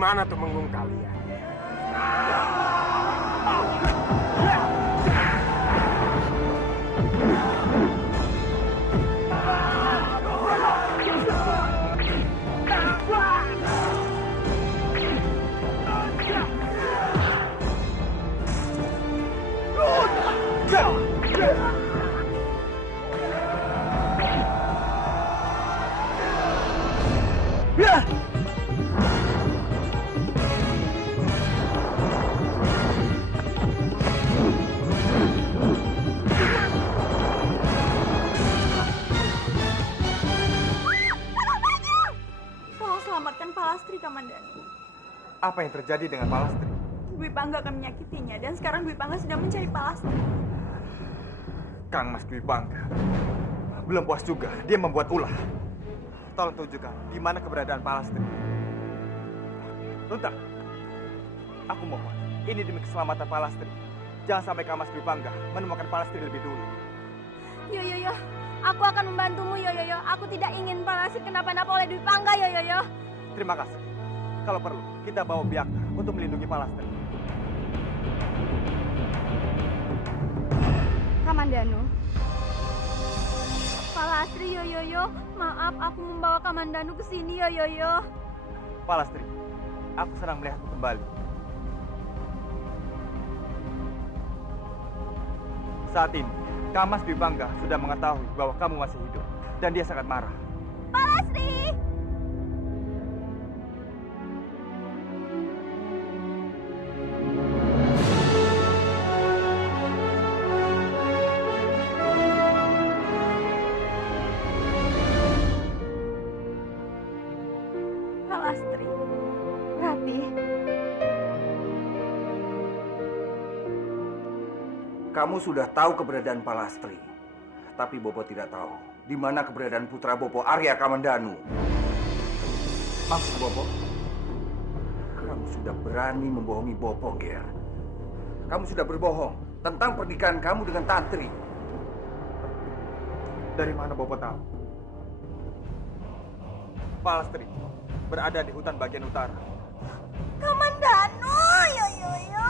mana temenggung kalian? Apa yang terjadi dengan Palastri? Dwi Pangga akan menyakitinya dan sekarang Dwi Pangga sedang mencari Palastri. Kang Mas Dwi Pangga belum puas juga, dia membuat ulah. Tolong tunjukkan di mana keberadaan Palastri. Runta, aku mohon, ini demi keselamatan Palastri. Jangan sampai Kang Mas Dwi Pangga menemukan Palastri lebih dulu. Yo, aku akan membantumu, yo. Aku tidak ingin Palastri kenapa-napa oleh Dwi Pangga, yo. Terima kasih. Kalau perlu, kita bawa Biakta untuk melindungi Palastri. Kamandanu. Palastri, yo. Maaf, aku membawa Kamandanu ke sini, yo. Palastri, aku senang melihatmu kembali. Saat ini, Kang Mas Dwi Pangga sudah mengetahui bahwa kamu masih hidup. Dan dia sangat marah. Palastri! Kamu sudah tahu keberadaan Palastri, tapi Bopo tidak tahu di mana keberadaan putra Bopo Arya Kamandanu. Maksud Bopo, kamu sudah berani membohongi Bopo, Ger. Kamu sudah berbohong tentang pernikahan kamu dengan Tantri. Dari mana Bopo tahu? Palastri berada di hutan bagian utara. Kamandanu, yo.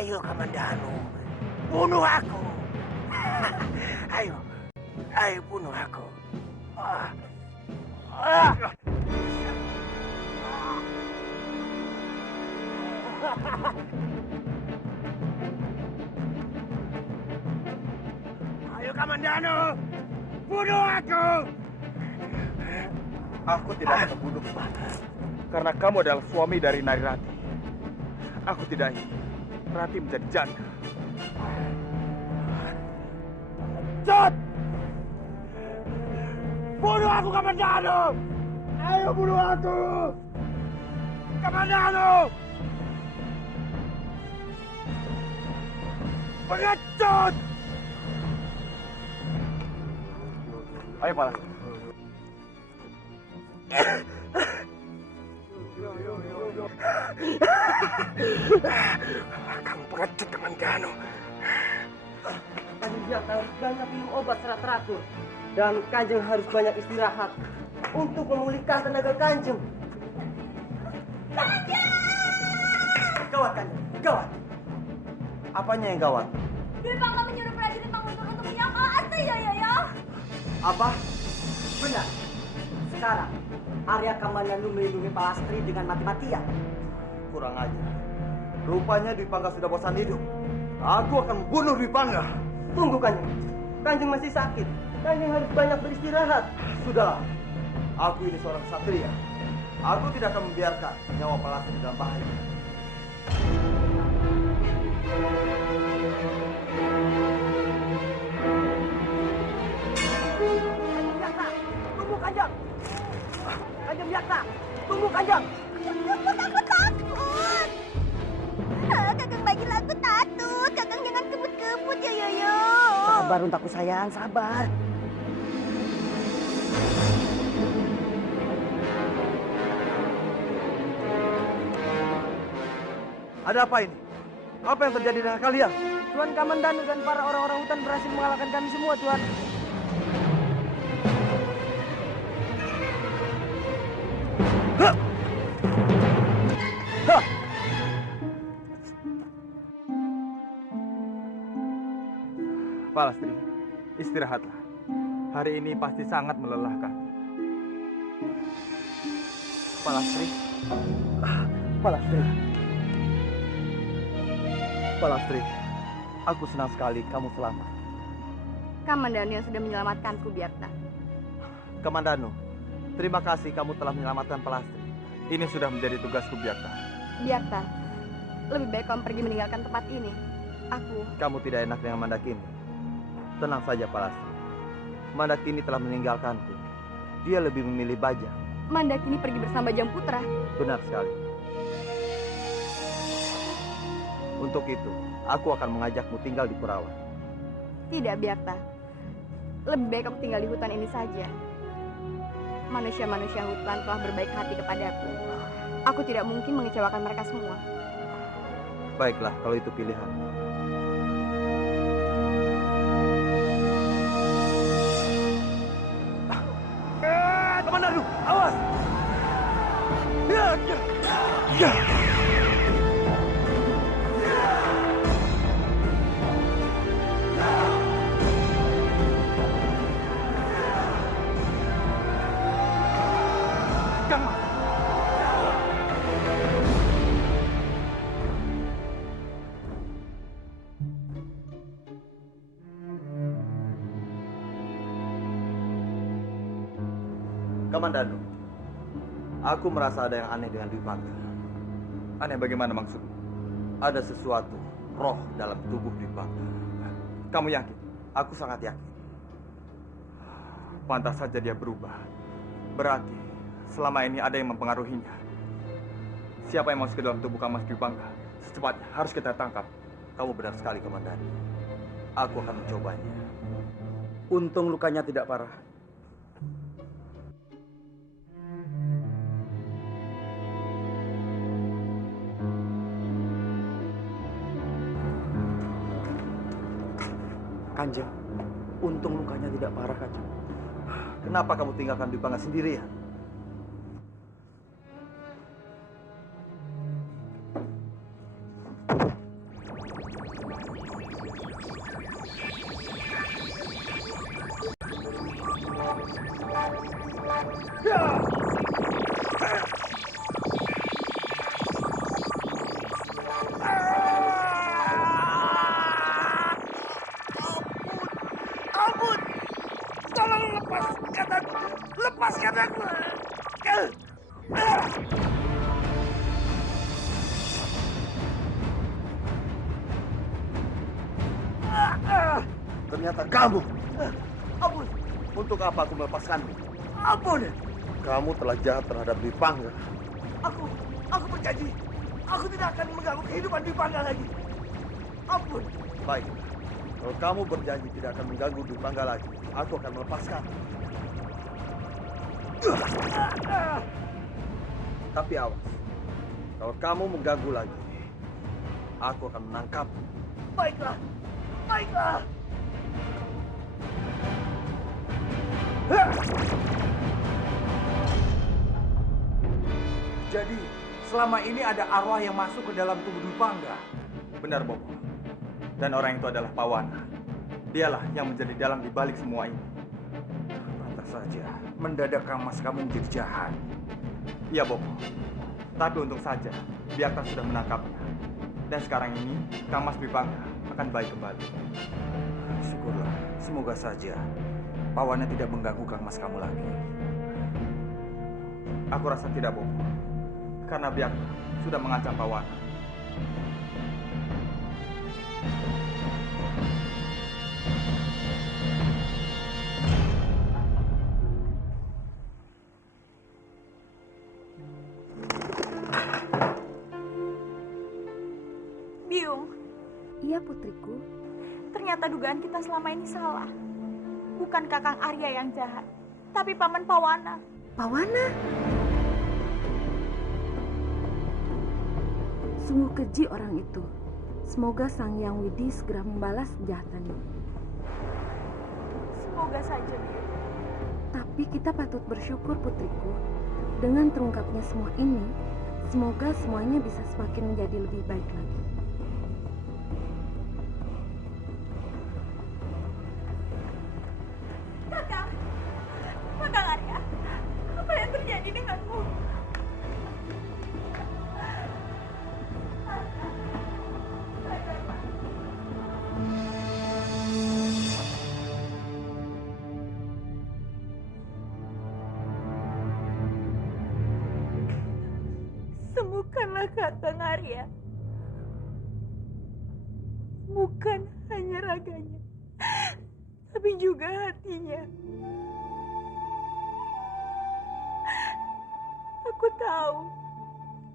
Ayo Kamandanu, bunuh aku. Ayo bunuh aku. Kamandanu! Bunuh aku! Aku tidak akan membunuh karena kamu adalah suami dari Nari Rati. Aku tidak ingin Rati menjadi janda. Pengecut! Bunuh aku, Kamandanu! Ayo bunuh aku! Kamandanu! Pengecut! Ayo Palas. Kamu pengecut, Kamandanu. Kanjeng harus banyak minum obat secara teratur. Dan Kanjeng harus banyak istirahat untuk memulihkan tenaga Kanjeng. Kanjeng! Gawat Kanjeng, gawat. Apanya yang gawat? Dwi Pangga menyuruh prajurit Manguntur untuk menyerang Palastri, Yoyoyo. Apa? Benar. Sekarang Arya Kamandanu melindungi Palastri dengan mati-matian. Kurang ajar. Rupanya Dwi Pangga sudah bosan hidup. Aku akan membunuh Dwi Pangga. Tunggu Kanjeng. Kanjeng masih sakit. Kanjeng harus banyak beristirahat. Sudahlah. Aku ini seorang satria. Aku tidak akan membiarkan nyawa Palastri dalam bahaya. Tunggu Kanjeng. Kanjeng Biakta. Tunggu Kanjeng. Aku takut. Kakang bagilah aku takut. Kakang jangan kebut-kebut, Yoyoyo. Sabar untaku sayang, sabar. Ada apa ini? Apa yang terjadi dengan kalian? Tuan Kamandanu dan para orang-orang hutan berhasil mengalahkan kami semua, Tuan. Palastri, istirahatlah. Hari ini pasti sangat melelahkan. Palastri. Palastri. Palastri. Aku senang sekali kamu selamat. Kamandanu yang sudah menyelamatkanku, Biakta. Kamandanu, terima kasih kamu telah menyelamatkan Palastri. Ini sudah menjadi tugasku, Biakta. Biakta, lebih baik kamu pergi meninggalkan tempat ini. Kamu tidak enak dengan Mandakini. Tenang saja, Palastri. Mandakini telah meninggalkanku. Dia lebih memilih Baja. Mandakini pergi bersama Bajang Putra. Benar sekali. Untuk itu, aku akan mengajakmu tinggal di Kurawa. Tidak, Biakta. Lebih baik kamu tinggal di hutan ini saja. Manusia-manusia hutan telah berbaik hati kepadaku. Aku tidak mungkin mengecewakan mereka semua. Baiklah, kalau itu pilihan. Kamandanu, awas! Ya! Kang Mas. Kamandanu, aku merasa ada yang aneh dengan Dwi Pangga. Aneh bagaimana maksudmu? Ada sesuatu roh dalam tubuh Dwi Pangga. Kamu yakin? Aku sangat yakin. Pantas saja dia berubah. Berarti selama ini ada yang mempengaruhinya. Siapa yang masuk ke dalam tubuh Kang Mas Dwi Pangga? Secepatnya harus kita tangkap. Kamu benar sekali, Kamandanu. Aku akan mencobanya. Untung lukanya tidak parah. Kanjeng, untung lukanya tidak parah, Kanjeng. Kenapa kamu tinggalkan Dwi Pangga sendirian? Lepaskan aku! Lepaskan aku! Ternyata kamu. Ampun! Untuk apa aku melepaskanmu? Ampun! Kamu telah jahat terhadap Dwi Pangga. Aku berjanji. Aku tidak akan mengganggu kehidupan Dwi Pangga lagi. Ampun! Baik. Kalau kamu berjanji tidak akan mengganggu Dwi Pangga lagi, aku akan melepaskan. Tapi awas. Kalau kamu mengganggu lagi, aku akan menangkapmu. Baiklah. Baiklah. Jadi, selama ini ada arwah yang masuk ke dalam tubuh Dwi Pangga. Benar, Bopo. Dan orang itu adalah Pawana. Dialah yang menjadi dalang di balik semua ini. Pantas saja, mendadak Kang Mas kamu menjadi jahat. Iya, Bopo. Tapi untung saja, Biakta sudah menangkapnya. Dan sekarang ini, Kang Mas Dwi Pangga akan baik kembali. Syukurlah, semoga saja Pawana tidak mengganggu Kang Mas kamu lagi. Aku rasa tidak, Bopo. Karena Biakta sudah mengancam Pawana. Biung, Iya putriku. ternyata dugaan kita selama ini salah. Bukan Kakang Arya yang jahat, tapi Paman Pawana. Pawana? Sungguh keji orang itu. Semoga Sang Yang Widi segera membalas kejahatannya. Semoga saja, Biung. Tapi kita patut bersyukur putriku. Dengan terungkapnya semua ini, semoga semuanya bisa semakin menjadi lebih baik lagi. Kakang Arya, apa yang terjadi denganmu? Sembuhkanlah Kakang Arya. Bukan hanya raganya, tapi juga hatinya. Aku tahu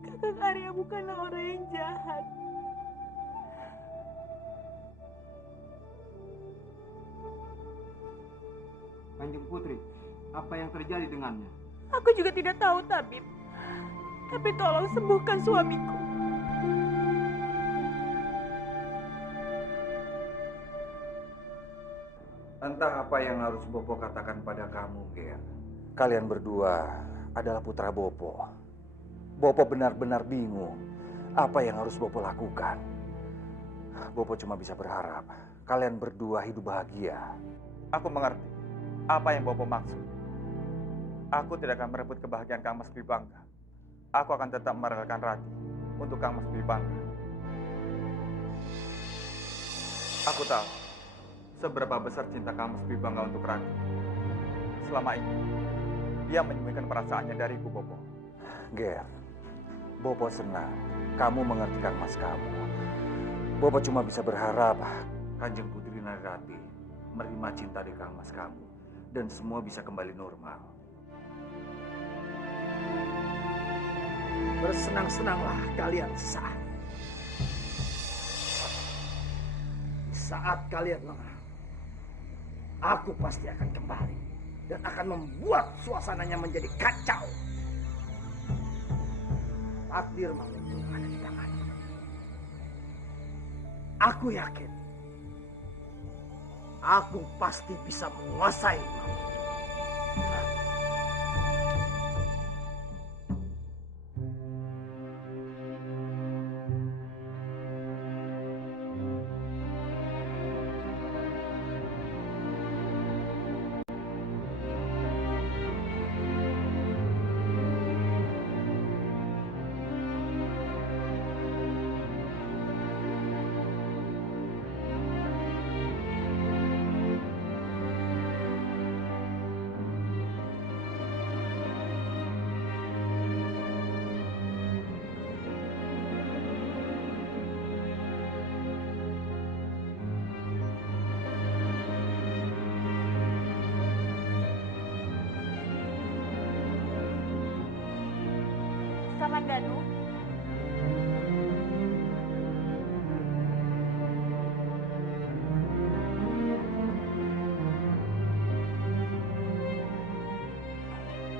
Kakang Arya bukanlah orang yang jahat. Kanjeng Putri, apa yang terjadi dengannya? Aku juga tidak tahu, Tabib. Tapi tolong sembuhkan suamiku. Entah apa yang harus Bopo katakan pada kamu, Ger. Kalian berdua adalah putra Bopo. Bopo benar-benar bingung apa yang harus Bopo lakukan. Bopo cuma bisa berharap kalian berdua hidup bahagia. Aku mengerti apa yang Bopo maksud. Aku tidak akan merebut kebahagiaan Kang Mas Dwi Pangga. Aku akan tetap merelakan Rati untuk Kang Mas Dwi Pangga. Aku tahu seberapa besar cinta Kang Mas Dwi Pangga untuk Rati. Selama ini, dia menyembunyikan perasaannya dariku, Bopo. Ger, Bopo senang kamu mengerti Kang Mas kamu. Bopo cuma bisa berharap Kanjeng Putri Narati menerima cinta dari Kang Mas kamu dan semua bisa kembali normal. Bersenang-senanglah kalian sesaat. Saat kalian lengah, aku pasti akan kembali dan akan membuat suasananya menjadi kacau. Takdir Mamuju ada di tangannya. Aku yakin aku pasti bisa menguasai Mamuju. Kamandanu.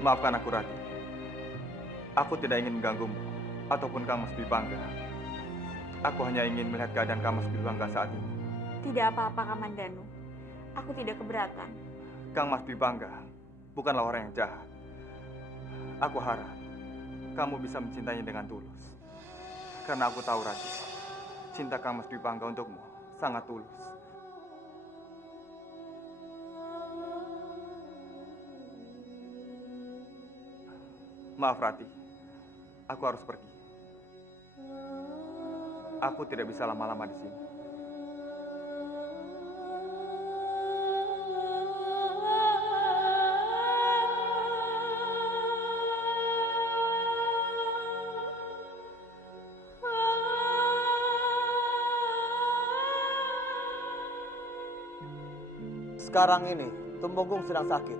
Maafkan aku, Rati. Aku tidak ingin mengganggumu ataupun Kang Mas Dwi Pangga. Aku hanya ingin melihat keadaan Kang Mas Dwi Pangga saat ini. Tidak apa-apa, Kamandanu. Aku tidak keberatan. Kang Mas Dwi Pangga bukanlah orang yang jahat. Aku harap kamu bisa mencintainya dengan tulus. Karena aku tahu, Rati, cinta Kang Mas Dwi Pangga untukmu sangat tulus. Maaf, Rati. Aku harus pergi. Aku tidak bisa lama-lama di sini. Sekarang ini, Tumenggung sedang sakit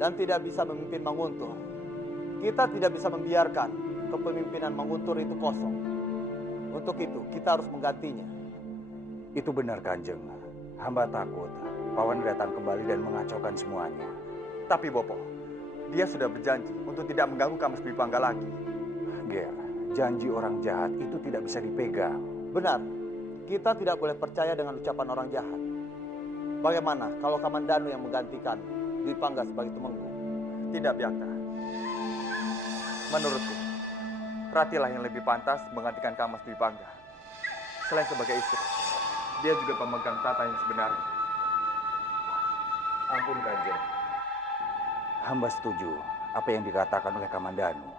dan tidak bisa memimpin Manguntur. Kita tidak bisa membiarkan kepemimpinan Manguntur itu kosong. Untuk itu, kita harus menggantinya. Itu benar, Kanjeng. Hamba takut Pawan datang kembali dan mengacaukan semuanya. Tapi Bopo, dia sudah berjanji untuk tidak mengganggu Kang Mas Dwi Pangga lagi. Ger, janji orang jahat itu tidak bisa dipegang. Benar, kita tidak boleh percaya dengan ucapan orang jahat. Bagaimana kalau Kamandanu yang menggantikan Dwi Pangga sebagai Tumenggung? Tidak, Byakta. Menurutku, Ratilah yang lebih pantas menggantikan Kang Mas Dwi Pangga. Selain sebagai istri, dia juga pemegang tata yang sebenarnya. Ampun, Kanjeng. Hamba setuju apa yang dikatakan oleh Kamandanu.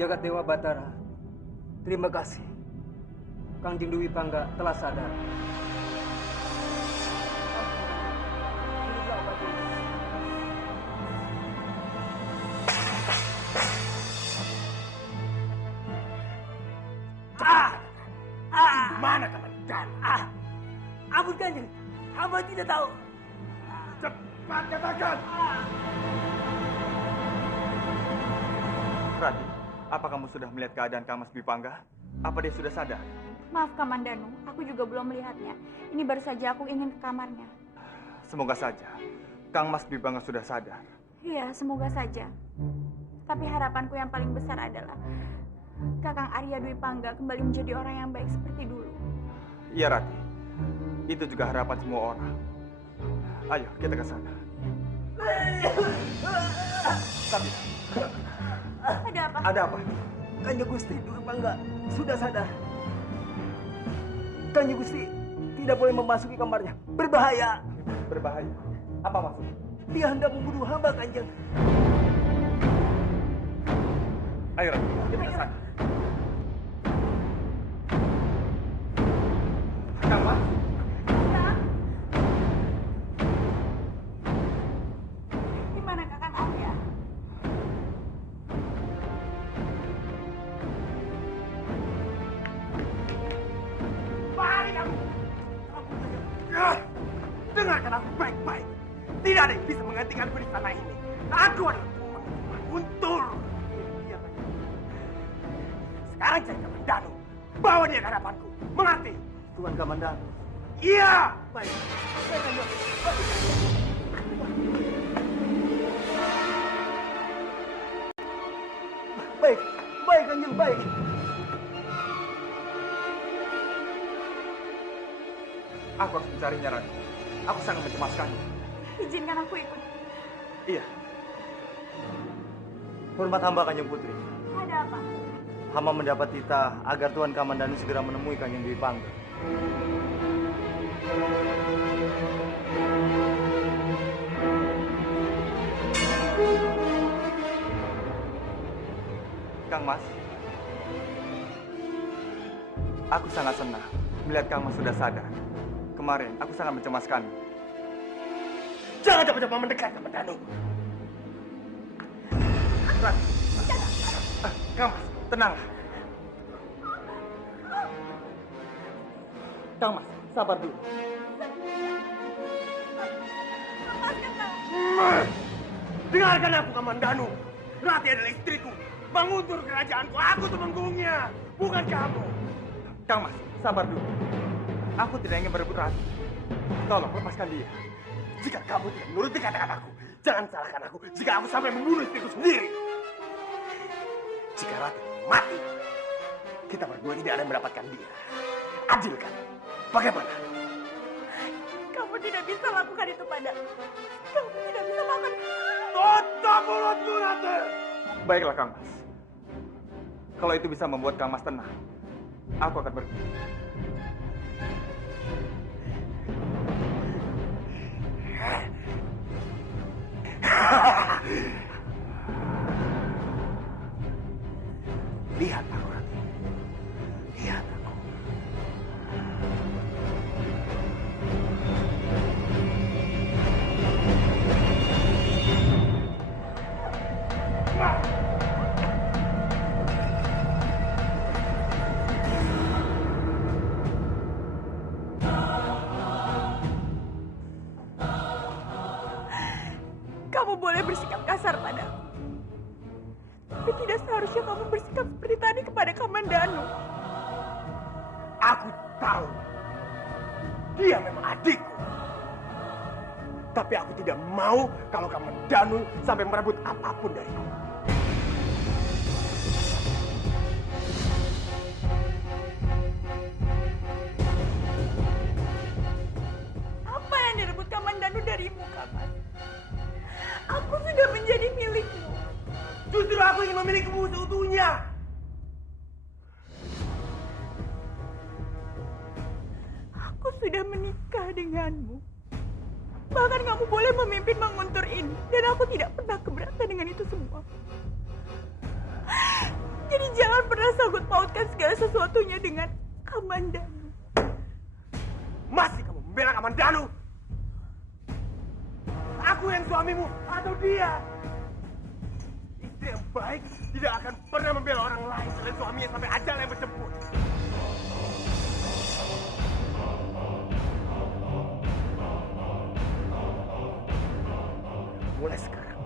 Jagat Dewa Batara, terima kasih. Kangjeng Dwi Pangga telah sadar. Mana Kamandanu? Ampun Kanjeng, hamba tidak tahu. Cepat katakan. Rati, apa kamu sudah melihat keadaan Kang Mas Dwi Pangga? Apa dia sudah sadar? Maaf, Kamandanu. Aku juga belum melihatnya. Ini baru saja aku ingin ke kamarnya. Semoga saja Kang Mas Dwi Pangga sudah sadar. Iya, semoga saja. Tapi harapanku yang paling besar adalah Kakang Arya Dwi Pangga kembali menjadi orang yang baik seperti dulu. Iya, Rati. Itu juga harapan semua orang. Ayo, kita ke sana. Tapi, Ada apa? ada apa? Kanjeng Gusti Dwi Pangga sudah sadar. Kanjeng Gusti tidak boleh memasuki kamarnya. Berbahaya. Berbahaya. Apa maksudnya? Dia hendak membunuh hamba, Kanjeng. Ayo, Rati, kita ke sana. Kang Mas, Di mana Kakang Arya? Mari kamu. Dengarkan aku baik-baik. Tidak ada yang bisa menggantikanku di tanah ini. Aku adalah Guntur. Iya, Kanjeng. Sekarang cari Kamandanu. Bawa dia ke hadapanku. Mengerti? Tuan Kamandanu. Iya. Baik. Baik, Kanjeng. Baik. Baik, Kanjeng. Baik. aku harus mencarinya, Rati. Aku sangat mencemaskannya. Izinkan aku ikut. Iya, Hormat hamba Kanjeng Putri. Ada apa? Hamba mendapat titah agar Tuan Kamandanu segera menemui Kanjeng Dwi Pangga. Kang Mas. Aku sangat senang melihat kamu sudah sadar. Kemarin aku sangat mencemaskan. Jangan coba-coba mendekat, Kamandanu. Kamu tenang. Kamu sabar dulu. Dengarkan aku, Kamandanu. Rati adalah istriku. Menguntur kerajaanku. Aku temenggungnya, bukan kamu. Kang Mas, sabar dulu. Aku tidak ingin berebut Rati. Tolong lepaskan dia. Jika kamu tidak menuruti kata-kataku, jangan salahkan aku jika aku sampai membunuh istriku sendiri. Jika Rati mati, kita berdua tidak ada yang mendapatkan dia. Adil kan? Bagaimana? Kamu tidak bisa lakukan itu padaku. Kamu tidak bisa melakukan. Tutup mulutmu, Rati! Baiklah, Kang Mas. Kalau itu bisa membuat Kang Mas tenang, aku akan pergi. Lihat aku, Rati. Lihat aku. Kamu boleh bersikap kasar padaku. Tapi tidak seharusnya kamu bersikap seperti tadi kepada Kamandanu. Aku tahu dia memang adikku. Tapi aku tidak mau kalau Kamandanu sampai merebut apapun dariku. Apa yang direbut Kamandanu darimu, Kaman? Aku sudah menjadi milikmu. Justru aku ingin memilikimu seutuhnya. Aku sudah menikah denganmu. Bahkan kamu boleh memimpin Manguntur ini. Dan aku tidak pernah keberatan dengan itu semua. Jadi jangan pernah sangkut pautkan segala sesuatunya dengan Kamandanu. Masih kamu membela Kamandanu? Aku yang suamimu atau dia? Istri yang baik tidak akan pernah membela orang lain selain suaminya sampai ajal yang menjemput. Mulai sekarang,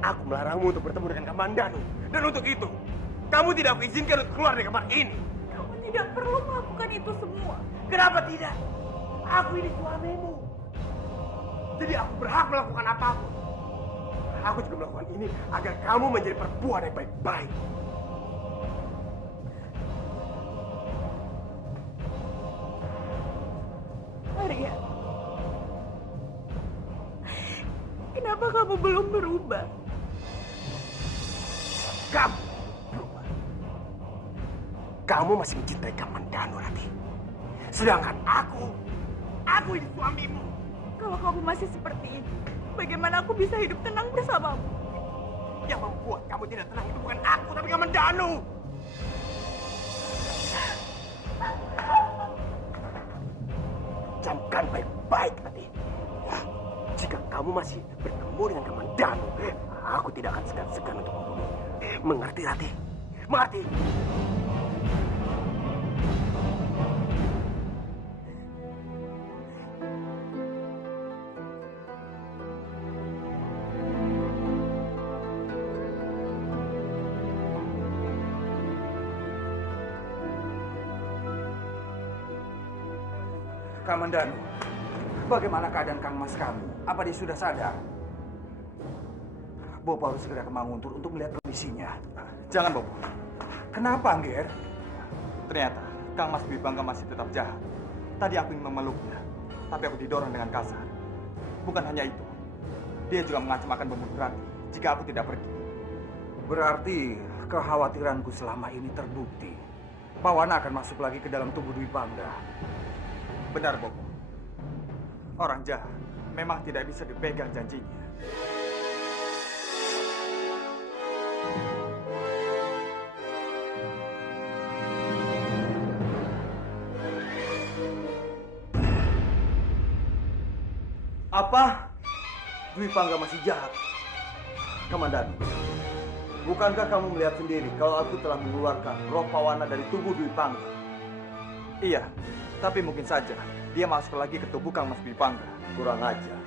aku melarangmu untuk bertemu dengan Kamandanu. Dan untuk itu, kamu tidak aku izinkan untuk keluar dari kamar ini. Kamu tidak perlu melakukan itu semua. Kenapa tidak? Aku ini suamimu. Jadi aku berhak melakukan apapun. Aku juga melakukan ini agar kamu menjadi perempuan yang baik-baik. Arya, kenapa kamu belum berubah? Kamu berubah. Kamu masih mencintai Kamandanu, Rati. Sedangkan aku ini suamimu. Kalau kamu masih seperti ini, bagaimana aku bisa hidup tenang bersamamu? Yang membuat kamu tidak tenang itu bukan aku, tapi Kamandanu. Camkan baik-baik, Rati. Jika kamu masih bertemu dengan Kamandanu, aku tidak akan segan-segan untuk membunuhnya. Mengerti, Rati? Mengerti? Kamandanu, bagaimana keadaan Kang Mas kamu? Apa dia sudah sadar? Bopo harus segera ke Manguntur untuk melihat kondisinya. Jangan, Bopo. Kenapa, Angger? Ternyata Kang Mas Dwi Bangga masih tetap jahat. Tadi aku ingin memeluknya, tapi aku didorong dengan kasar. Bukan hanya itu, dia juga mengancam akan membunuh Rati jika aku tidak pergi. Berarti kekhawatiranku selama ini terbukti. Pawana akan masuk lagi ke dalam tubuh Dwi Bangga. Benar, Bopo. Orang jahat memang tidak bisa dipegang janjinya. Apa? Dwi Pangga masih jahat? Kamandanu, bukankah kamu melihat sendiri kalau aku telah mengeluarkan roh pawana dari tubuh Dwi Pangga? Iya, tapi mungkin saja dia masuk lagi ke tubuh Kang Mas Dwi Pangga. Kurang ajar.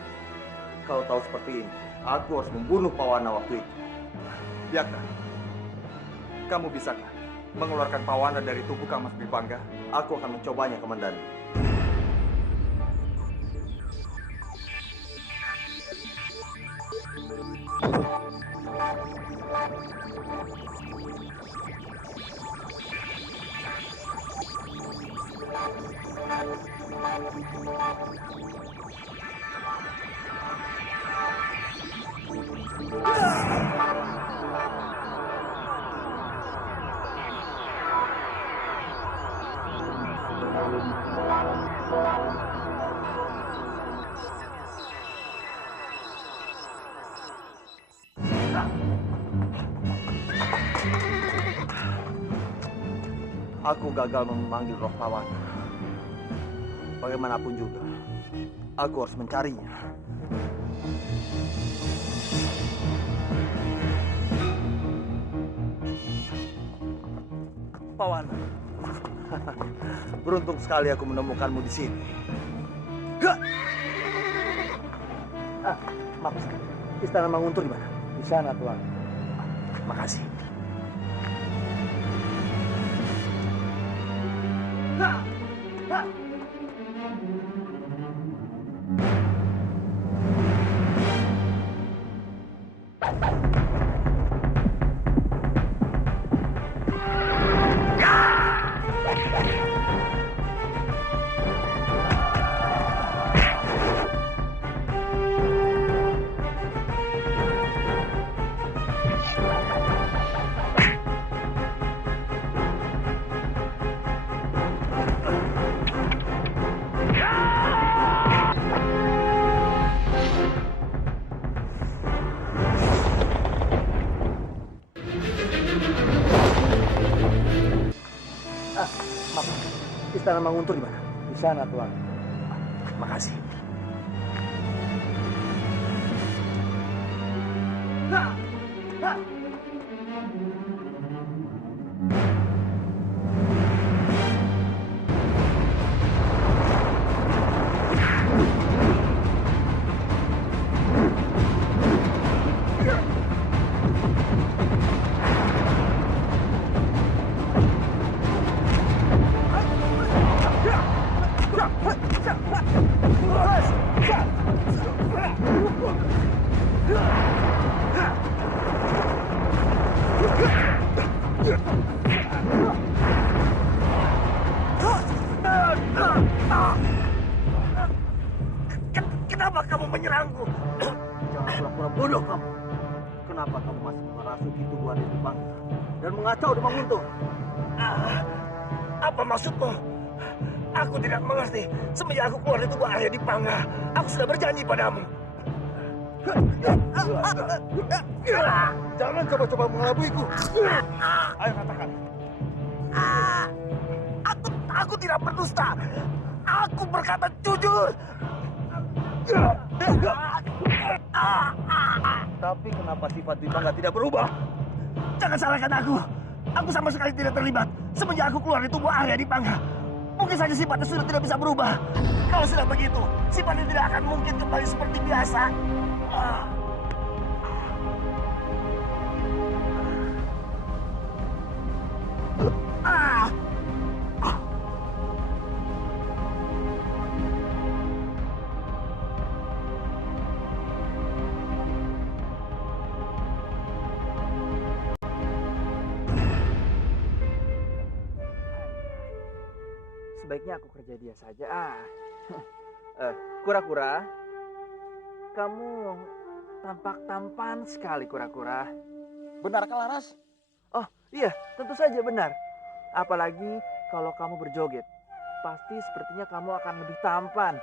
Kalau tahu seperti ini, aku harus membunuh pawana waktu itu. Yaka, kamu bisakah mengeluarkan pawana dari tubuh Kang Mas Dwi Pangga? Aku akan mencobanya, Kamandanu. Aku gagal memanggil roh pawana. Bagaimanapun juga, aku harus mencarinya. Pawana, Beruntung sekali aku menemukanmu di sini. Maaf, Istana Manguntur di mana? Di sana, Tuan. Makasih. Istana Manguntur di mana? Di sana, Tuan. Makasih. Kenapa kamu menyerangku? Jangan pura-pura bodoh kamu. Kenapa kamu masih merasuki tubuh Dwi Pangga dan mengacau di Manguntur? Apa maksudmu? Aku tidak mengerti. Semenjak aku keluar dari tubuh Arya Dipangga, aku sudah berjanji padamu. Jangan coba-coba mengelabuiku. Ayo katakan. Aku tidak berdusta. Aku berkata jujur. Tapi kenapa sifat Dwi Pangga tidak berubah? Jangan salahkan aku. Aku sama sekali tidak terlibat semenjak aku keluar dari tubuh Arya Dipangga. Mungkin saja sifatnya sudah tidak bisa berubah. Kalau sudah begitu, sifatnya tidak akan mungkin kembali seperti biasa. Sebaiknya aku kerja dia saja. Kura-kura, kamu tampak tampan sekali, kura-kura. Benarkah Laras? Oh iya, tentu saja benar. Apalagi kalau kamu berjoget. Pasti sepertinya kamu akan lebih tampan.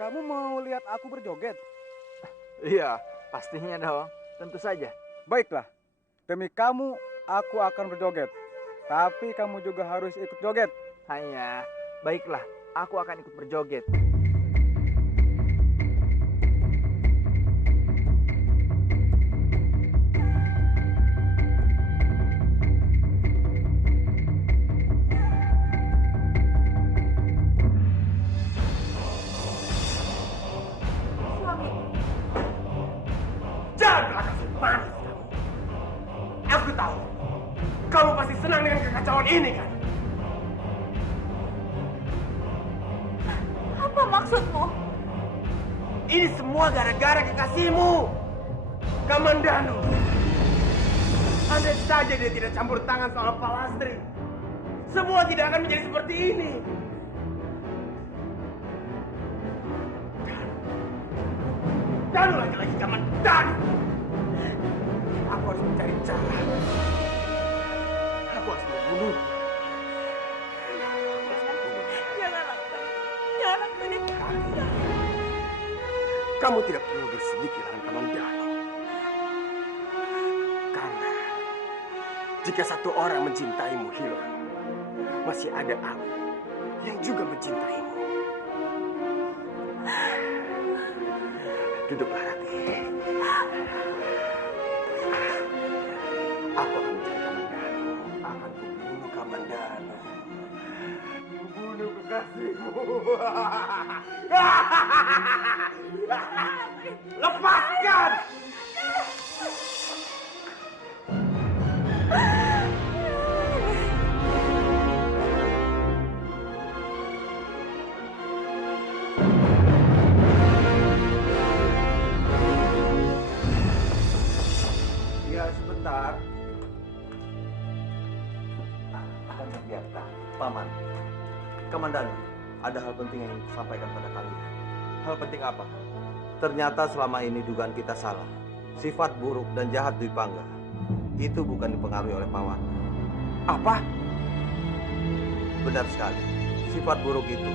Kamu mau lihat aku berjoget? Iya, pastinya dong. Tentu saja. Baiklah, demi kamu aku akan berjoget. Tapi kamu juga harus ikut joget. Hanya, baiklah, aku akan ikut berjoget. Aku tahu. Kamu pasti senang dengan kekacauan ini, kan? Apa maksudmu? Ini semua gara-gara kekasihmu, Kamandanu. Andai saja dia tidak campur tangan soal Palastri, semua tidak akan menjadi seperti ini. Danu lagi-lagi Kamandanu. Aku harus mencari cara. Aku harus membunuh. Jangan lakukan. Jangan lakukan itu. Kamu tidak perlu bersedih kehilangan Kamandanu. Karena jika satu orang mencintaimu hilang, masih ada aku yang juga mencintaimu. Duduklah, Rati. Aku akan mencari Kamandanu. Akan membunuh Kamandanu. Membunuh kekasihmu. Lepaskan! Ya, sebentar. Akan terbiarkan. Paman, Kamandanu, ada hal penting yang ingin kusampaikan pada kalian. Hal penting apa? Ternyata selama ini dugaan kita salah. Sifat buruk dan jahat Dwi Pangga itu bukan dipengaruhi oleh Pawan. Apa? Benar sekali. Sifat buruk itu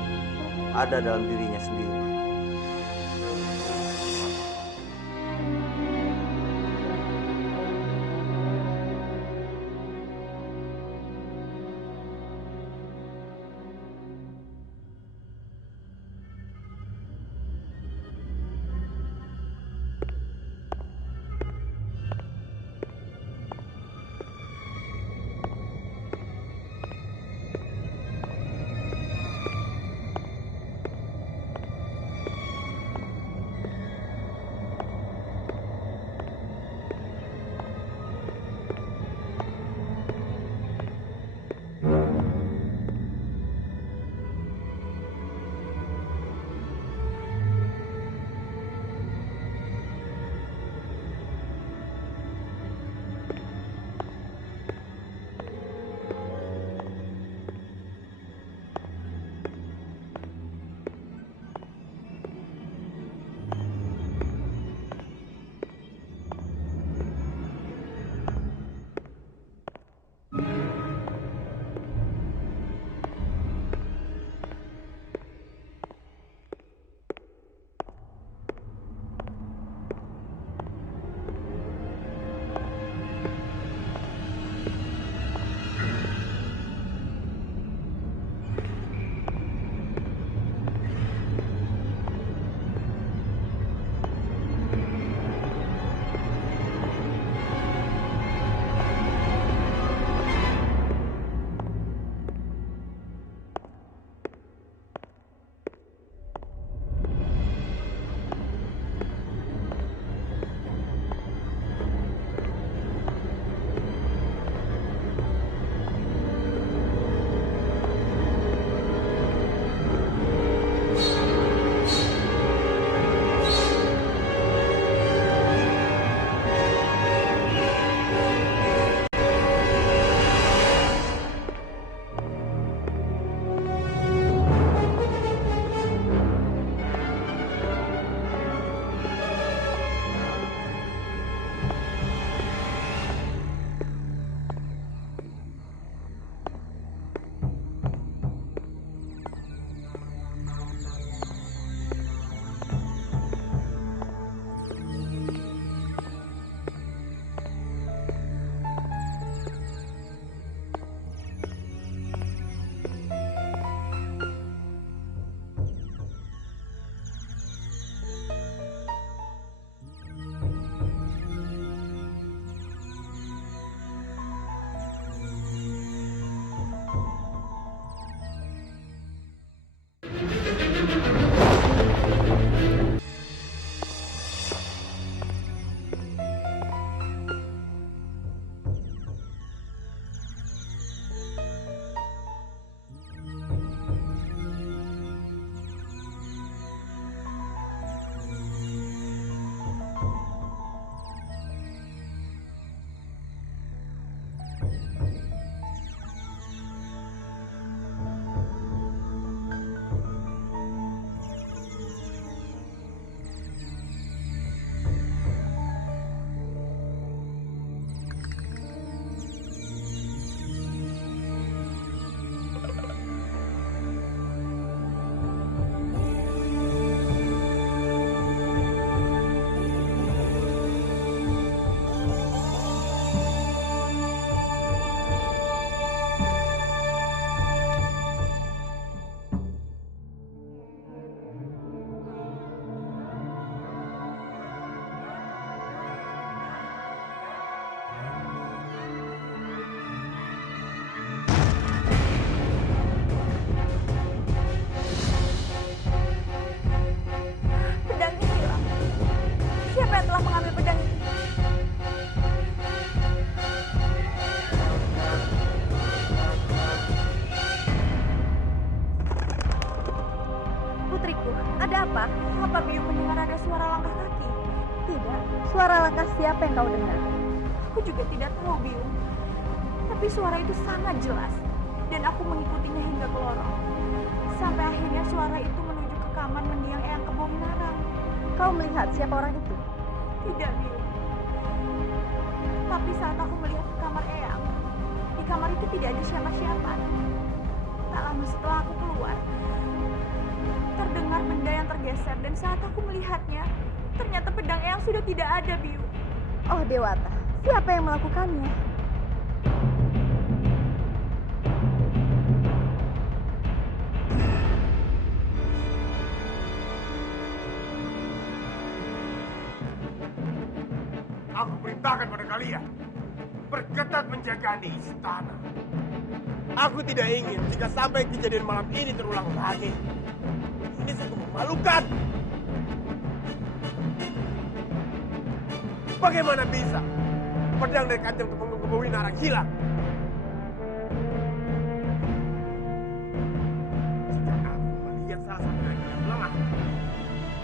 ada dalam dirinya sendiri. Siapa yang kau dengar? Aku juga tidak tahu, Biung. Tapi suara itu sangat jelas. Dan aku mengikutinya hingga ke lorong. Sampai akhirnya suara itu menuju ke kamar mendiang Eyang Kebonginarang. Kau melihat siapa orang itu? Tidak, Biung. Tapi saat aku melihat ke kamar Eyang, di kamar itu tidak ada siapa-siapa. Tak lama setelah aku keluar, terdengar benda yang tergeser. Dan saat aku melihatnya, ternyata pedang Eyang sudah tidak ada, Biung. Oh Dewata, siapa yang melakukannya? Aku perintahkan pada kalian berketat menjaga di istana. Aku tidak ingin jika sampai kejadian malam ini terulang lagi. Ini sungguh memalukan. Bagaimana bisa pedang dari Kanjeng Tumenggung Kebonginarang hilang? Jika aku melihat salah satu dari kalian lemah,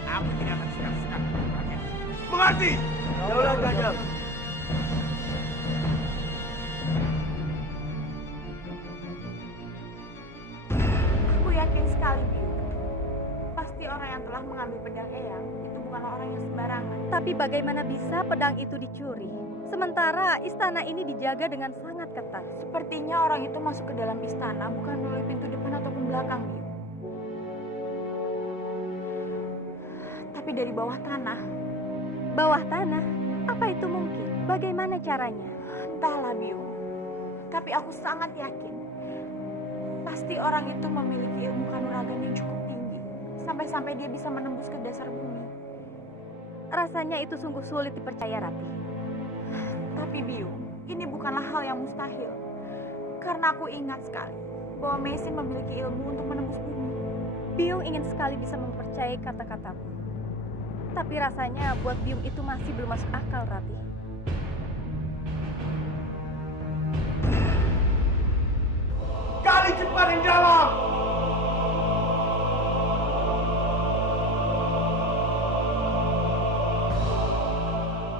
aku tidak akan segan-segan lagi. Mengerti? Daulat Kanjeng. Aku yakin sekali, Biung. Pasti orang yang telah mengambil pedang Eyang itu bukanlah orang yang sembarangan. Tapi bagaimana bisa pedang itu dicuri? Sementara istana ini dijaga dengan sangat ketat. Sepertinya orang itu masuk ke dalam istana bukan melalui pintu depan ataupun belakang, Biung. Tapi dari bawah tanah. Bawah tanah? Apa itu mungkin? Bagaimana caranya? Entahlah, Biung. Tapi aku sangat yakin. Pasti orang itu memiliki ilmu kanuragan yang cukup tinggi. Sampai-sampai dia bisa menembus ke dasar bumi. Rasanya itu sungguh sulit dipercaya, Rati. Tapi Biung, ini bukanlah hal yang mustahil. Karena aku ingat sekali bahwa Mesin memiliki ilmu untuk menembus bumi. Biung ingin sekali bisa mempercayai kata-katamu. Tapi rasanya buat Biung itu masih belum masuk akal, Rati. Gali cepat di dalam!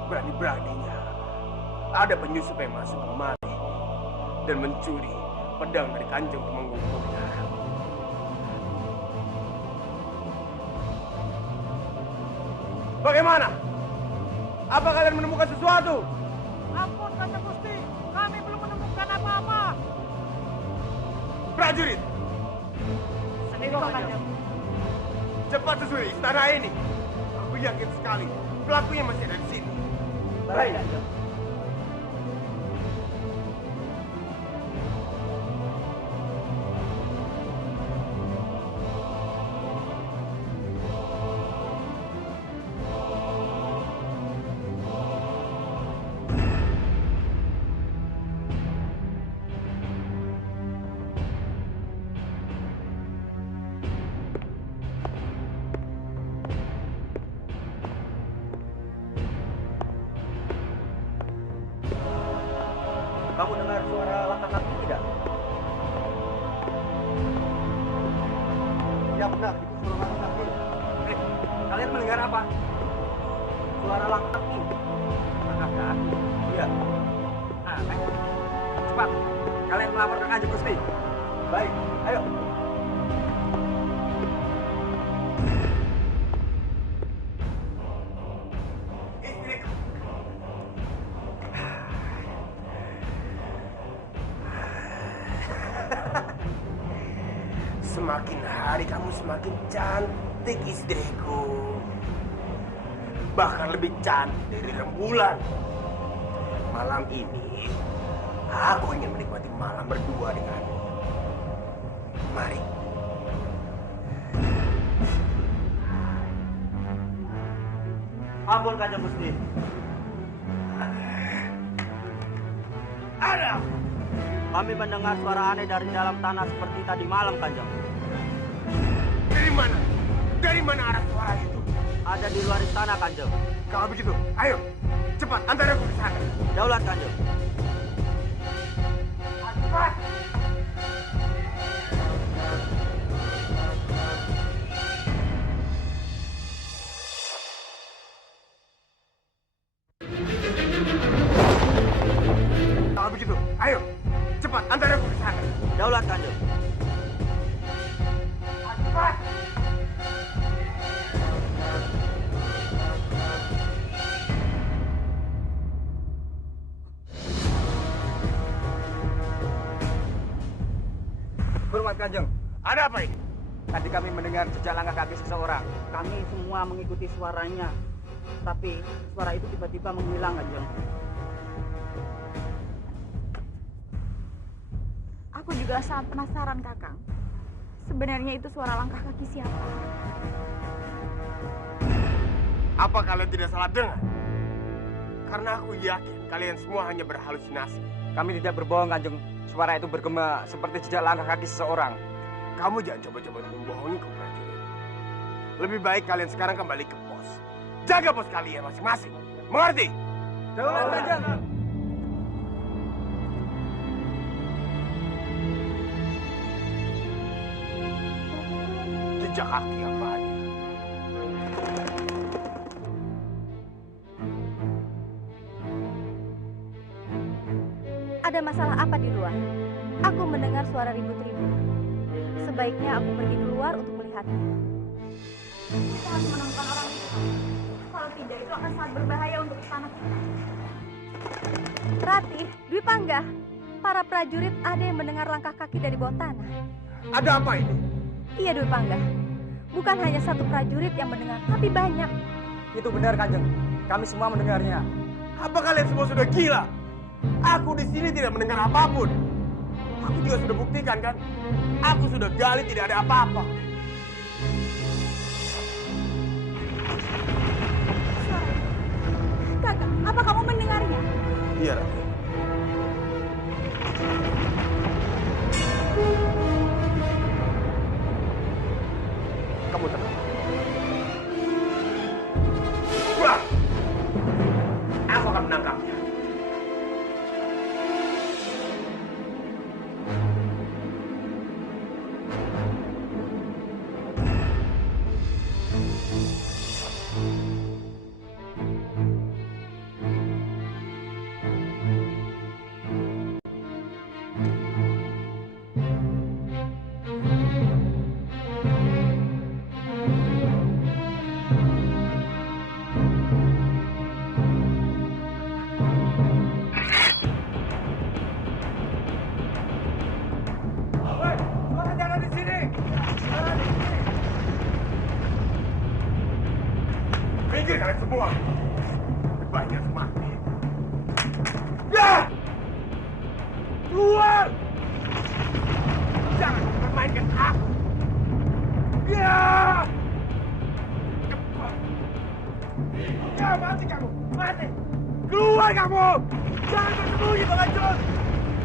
Berani-beraninya ada penyusup yang masuk kemari dan mencuri pedang dari Kanjeng Tumenggung Kebonginarang. Bagaimana? Apa kalian menemukan sesuatu? Ampun Kanjeng Gusti, kami belum menemukan apa-apa. Prajurit, Sendiri Kanjeng. cepat susuri istana ini. Aku yakin sekali pelakunya masih ada di sini. Baik Kanjeng. Kamu dengar suara langkah kaki tidak? Ya benar, itu suara langkah kaki. Kalian mendengar apa? Suara langkah kaki. Langkah kaki. Iya. Nah, cepat. Kalian melapor ke Kanjeng Gusti. Baik, ayo. Istriku. Semakin hari kamu semakin cantik, istriku. Bahkan lebih cantik dari rembulan. Malam ini, aku ingin menikmati malam berdua denganmu. Mari. Ampun Kanjeng Gusti. Ada. Kami mendengar suara aneh dari dalam tanah seperti tadi malam, Kanjeng. Dari mana? Dari mana arah suara itu? Ada di luar istana, Kanjeng. Kalau begitu, ayo. Cepat, antar aku ke sana. Daulat, Kanjeng. Cepat. Ayo, cepat antar aku ke sana. Daulat Kanjeng. Cepat. Hormat Kanjeng, Ada apa ini? tadi kami mendengar jejak langkah kaki seseorang. Kami semua mengikuti suaranya. Tapi suara itu tiba-tiba menghilang, Kanjeng. Aku juga sangat penasaran, Kakang. Sebenarnya itu suara langkah kaki siapa? Apa kalian tidak salah dengar? Karena aku yakin kalian semua hanya berhalusinasi. Kami tidak berbohong, Kanjeng. Suara itu bergema seperti jejak langkah kaki seseorang. Kamu jangan coba-coba membohongi kau prajurit. Lebih baik kalian sekarang kembali ke pos. Jaga pos kalian masing-masing. Mengerti? Daulat Kanjeng. Jejak kaki apa aja. Ada masalah apa di luar? Aku mendengar suara ribut-ribut. Sebaiknya aku pergi keluar untuk melihatnya. Kita harus menemukan orang itu. Kalau tidak, itu akan sangat berbahaya untuk istana kita. Ratih, Dwi Pangga, para prajurit ada yang mendengar langkah kaki dari bawah tanah. Ada apa ini? Iya, Dwi Pangga. Bukan hanya satu prajurit yang mendengar, tapi banyak. Itu benar, Kanjeng. Kami semua mendengarnya. Apa kalian semua sudah gila? Aku di sini tidak mendengar apapun. Aku juga sudah buktikan kan? Aku sudah gali tidak ada apa-apa. Kakang, apa kamu mendengarnya? Iya, Rati. Kamu tenang. Wah! Aku akan menangkapnya. Minggir kalian semua. Banyak mati. Ya! Keluar! Jangan mempermainkan aku. Ya! Cepat. Ya, mati kamu. Mati. Keluar kamu. Jangan bersembunyi, pengacun.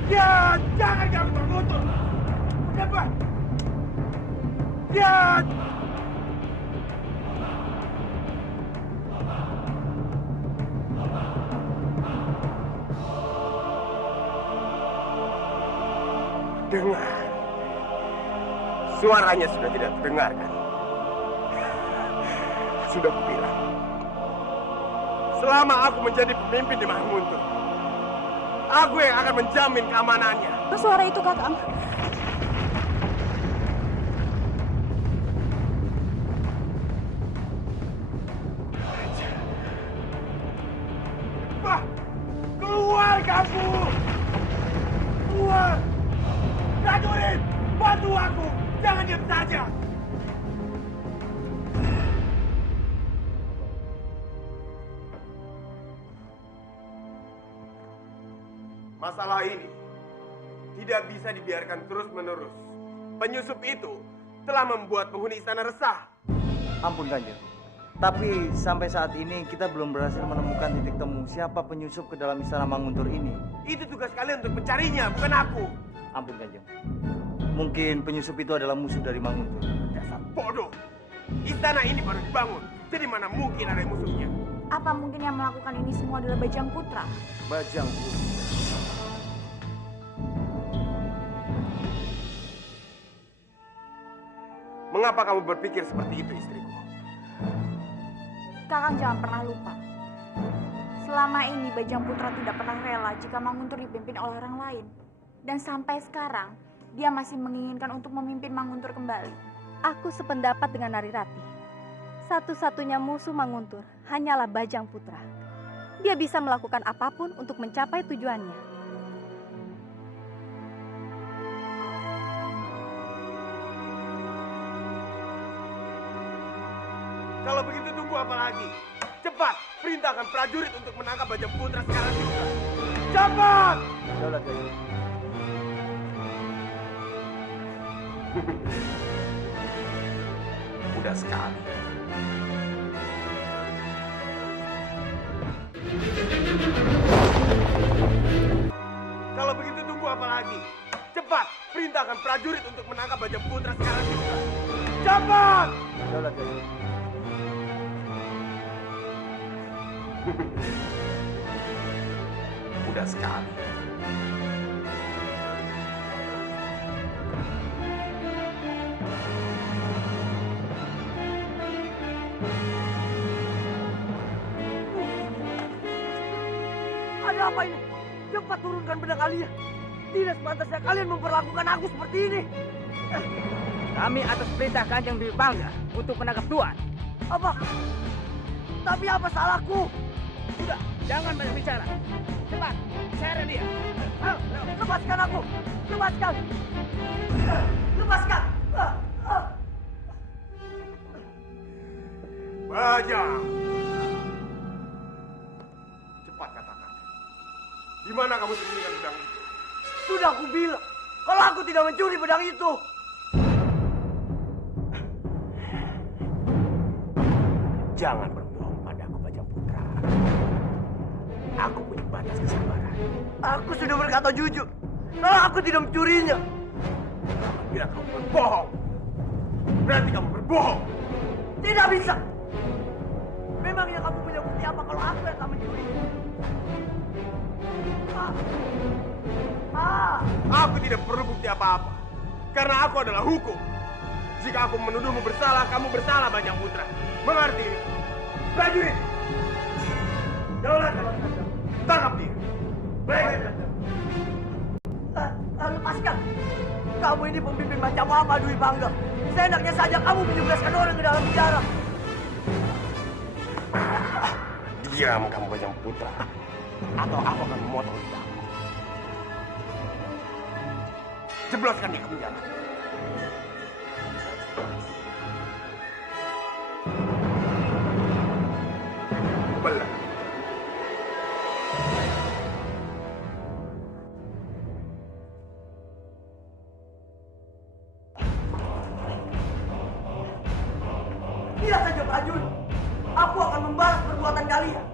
Ya, jangan kamu terkutuk. Cepat. Ya! Dengar. Suaranya sudah tidak terdengar kan? Sudah kubilang. Selama aku menjadi pemimpin di Manguntur, aku yang akan menjamin keamanannya. Suara itu, Kakang. Wah, keluar kamu! Keluar! Prajurit, bantu aku! Jangan diam saja! Masalah ini tidak bisa dibiarkan terus-menerus. Penyusup itu telah membuat penghuni istana resah. Ampun, Kanjeng. Tapi sampai saat ini kita belum berhasil menemukan titik temu siapa penyusup ke dalam istana Manguntur ini. Itu tugas kalian untuk mencarinya, bukan aku. Ampun, Kanjeng. Mungkin penyusup itu adalah musuh dari Manguntur. Dasar bodoh. Istana ini baru dibangun, jadi mana mungkin ada musuhnya? Apa mungkin yang melakukan ini semua adalah Bajang Putra? Bajang Putra. Mengapa kamu berpikir seperti itu, istriku? Kakang jangan pernah lupa. Selama ini Bajang Putra tidak pernah rela jika Manguntur dipimpin oleh orang lain. Dan sampai sekarang, dia masih menginginkan untuk memimpin Manguntur kembali. Aku sependapat dengan Narirati. Satu-satunya musuh Manguntur hanyalah Bajang Putra. Dia bisa melakukan apapun untuk mencapai tujuannya. Kalau begitu tunggu apa lagi? Cepat, perintahkan prajurit untuk menangkap Bajang Putra sekarang juga. Cepat! Daulat Gajah. Mudah sekali. Kalau begitu tunggu apa lagi? Cepat, perintahkan prajurit untuk menangkap Bajang Putra sekarang juga. Cepat! Daulat Gajah. Mudah sekali. Ada apa ini? Cepat turunkan pedang kalian. Tidak sepantasnya kalian memperlakukan aku seperti ini. Kami atas perintah Kanjeng Dwi Pangga untuk menangkap Tuan. Apa? Tapi apa salahku? Sudah, jangan banyak bicara. Cepat, seret dia. Ayo, lepaskan aku. Lepaskan. Lepaskan. Bajang! Cepat katakan. Di mana kamu sembunyikan pedang itu? Sudah aku bilang, kalau aku tidak mencuri pedang itu. Jangan berbohong padaku, Bajang Putra. Aku punya batas kesabaran. Aku sudah berkata jujur. Kalau aku tidak mencurinya. Bila kamu berbohong, berarti kamu berbohong. Tidak bisa. Memangnya kamu punya bukti apa kalau aku yang akan mencuri? Aku tidak perlu bukti apa-apa. Karena aku adalah hukum. Jika aku menuduhmu bersalah, kamu bersalah, Bajang Putra. Mengerti? Prajurit! Daulat, tangkap dia. Baik. Lepaskan. Kamu ini pemimpin macam apa, Dwi Pangga? Seenaknya saja kamu menjebloskan orang ke dalam penjara. Diam kamu, Bajang Putra. Atau aku akan memotong lidahmu. Jebloskan dia ke penjara. Belah. Lihat saja prajurit. Aku akan membalas perbuatan kalian.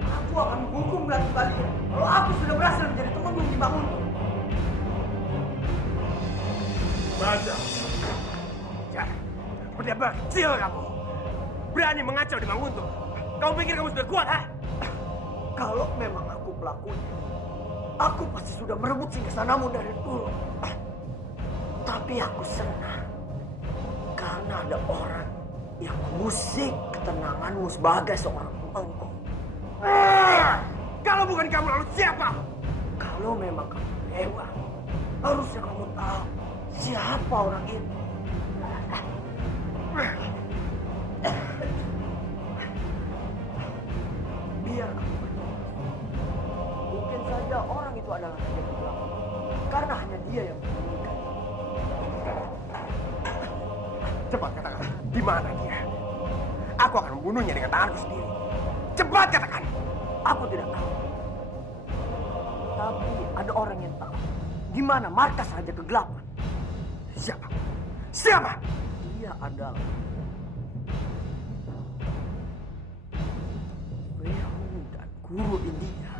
Aku akan menghukum kalian. Kalau aku sudah berhasil menjadi temenggung di Manguntur. Bajang. Jangan. Berdebak kecil kamu. Berani mengacau di Manguntur. Kamu pikir kamu sudah kuat, ha? Kalau memang aku pelakunya, aku pasti sudah merebut singgahsanamu dari dulu. Tapi aku senang karena ada orang yang mengusik ketenanganmu sebagai seorang pemangku. Kalau bukan kamu, lalu siapa? Kalau memang kamu dewa, harusnya kamu tahu siapa orang itu. Biar kamu berdoa. Mungkin saja orang itu adalah Raja Kegelapan. Karena hanya dia yang menginginkan. Cepat katakan, di mana dia? Aku akan membunuhnya dengan tanganku sendiri. Cepat katakan. Aku tidak tahu. Tapi ada orang yang tahu. Di mana markas Raja Kegelapan? Siapa? Siapa? Dia adalah Wehu dan Guru India.